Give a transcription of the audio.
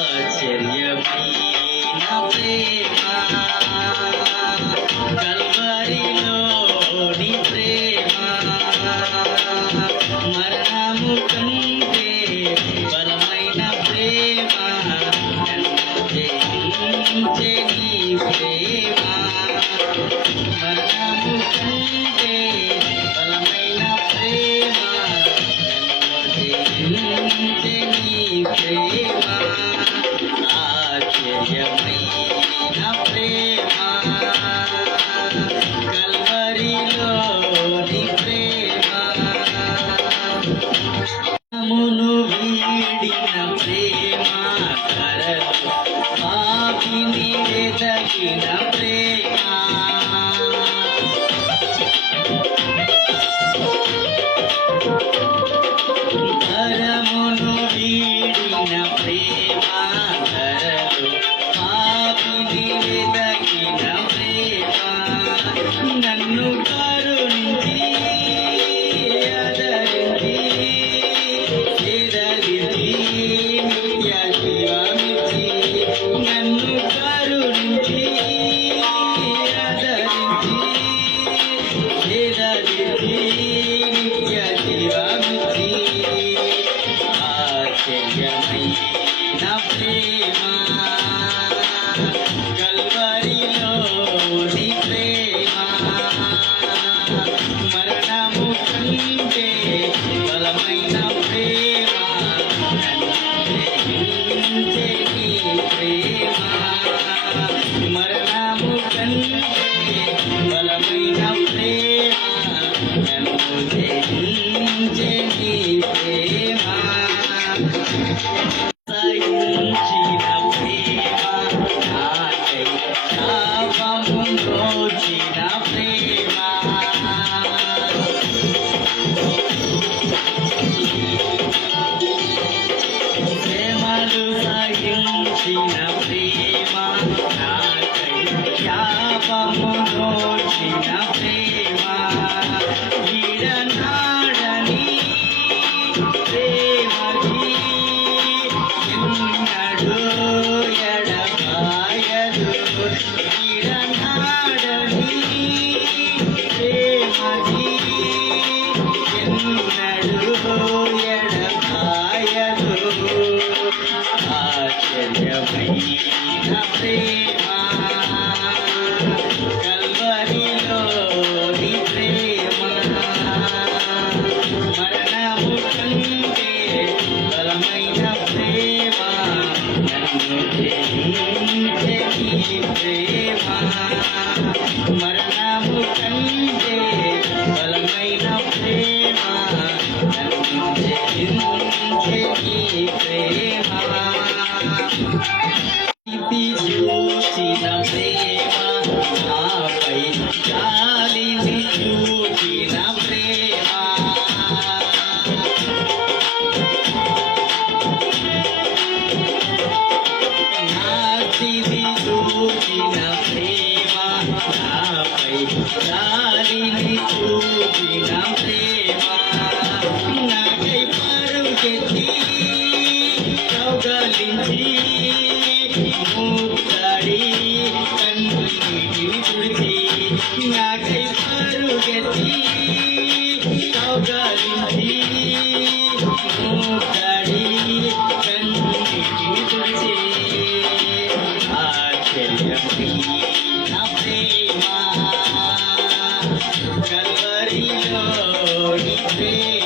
ఆశ్చర్యమైన ప్రేమ కల్వరిలోని ప్రేమ మరణము కంటే బలమైన ప్రేమ నన్ను జయించే నీ ప్రేమ మరణము కంటే బలమైన ప్రేమ నన్ను జయించే నీ ప్రేమ ఆశ్చర్యమైన ప్రేమ కల్వరిలోని ప్రేమ మును వీడిన ప్రేమ కరలు పాపిని వెతకిన ప్రేమ కరమును వీడిన ప్రేమ కరలు పాపిని వెతకిన ప్రేమ నన్ను కరుణించి ఆదరించి ఎదరించి నిత్య జీవమిచ్చి నన్ను కరుణించి ఆదరించి ఎదరించి నిత్య జీవమిచ్చి ఆశ్చర్యమైన ప్రేమ కల్వరిలోని ప్రేమ మరణము కంటే బలమైన ప్రేమ నన్ను జయించే నీ ప్రేమ మరణము కంటే బలమైన ప్రేమ నన్ను జయించే నీ ప్రేమ సహించిన ప్రేమ నాకై శాపము నోచిన ప్రేమ ప్రేమలు సహించిన ప్రేమ నాకై శాపము నోచిన ప్రేమ విడనాడని ప్రేమకి ఎన్నడూ ఎడబాయదు విడనాడని ప్రేమకి ఎన్నడూ ఎడబాయదు ఆశ్చర్యమైన ప్రేమ కల్వరిలోని ప్రేమ మరణము కంటే బలమైన ప్రేమ నన్ను జయించే నీ ప్రేమ మరణము కంటే బలమైన ప్రేమ నన్ను జయించే నీ ప్రేమ ఇది చూచిన ప్రేమ నాపై జాలిని చూచిన ప్రేమ నాటిది చూచిన ప్రేమ నాపై జాలిని చూచిన ప్రేమ నాకై పరుగెత్తి కౌగలించి ముద్దడి కన్నీటిని తుడిచి నాకై పరుగెత్తి కౌగలించి ముద్దడి కన్నీటిని తుడిచి ఆశ్చర్యమైన ప్రేమ కల్వరిలోని ప్రేమ